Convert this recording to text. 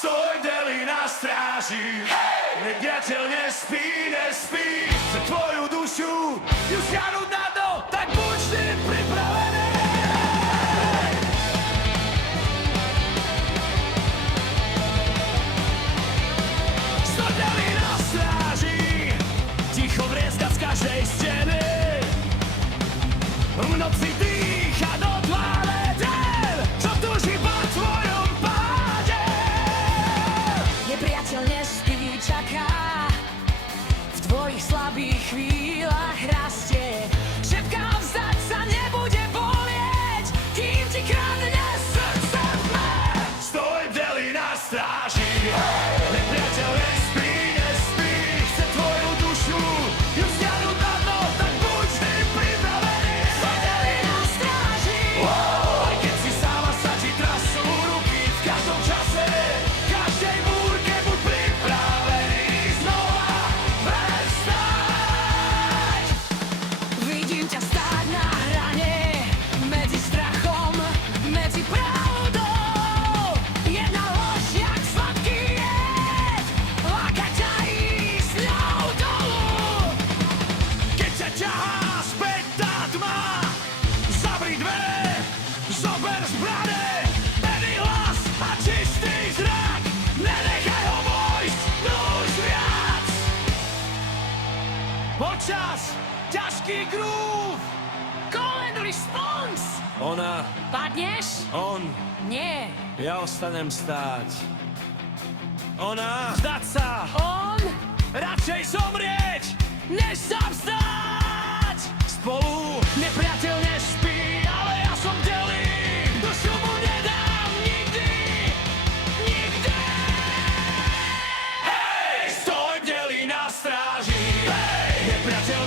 Stoj deli na stráži, nepriateľ nespí, nespí. Chce tvoju dušu ju stiahnuť na dno, tak buď vždy pripravený. Stoj deli na stráži, ticho vrieska z každej steny. V noci dýcha do tváre ten, čo tuží po tvojom páde. Nepriateľ nespí, čaká, v tvojich slabých chvíľach rastie. Šepká, vzdať sa nebude bolieť, kým ti kradne srdce tmé. Stoj bdeli na stráži, nepriateľ nespí, nespí. Chce tvoju dušu ju stiahnuť na dno, tak buď vždy pripravený. Stoj deli na stráži, Aj keď si sama sa ti trasú ruky, v každom čase, každej búrke buď pripravený znova prestať. vidím ťa stáť na hrane, medzi strachom, medzi pravdou. Jedna lož jak sladký jed, láka ťa ísť s ňou dolu. Keď ťa ťahá späť tá tma, zavri dvere, zober zbrane, pevný hlas a čistý zrak, nenechaj ho vojsť, už viac. Počas ťažký grúv, Colin response. ona, Padneš? on, Nie. ja ostanem stáť. Ona, vzdať sa, On, radšej zomrieť, než sám stáť. spolu nepriateľ nespí, ale ja som delý, dušu mu nedám nikdy, nikdy. Hej, stoj bdelý na stráži, hej, nepriateľ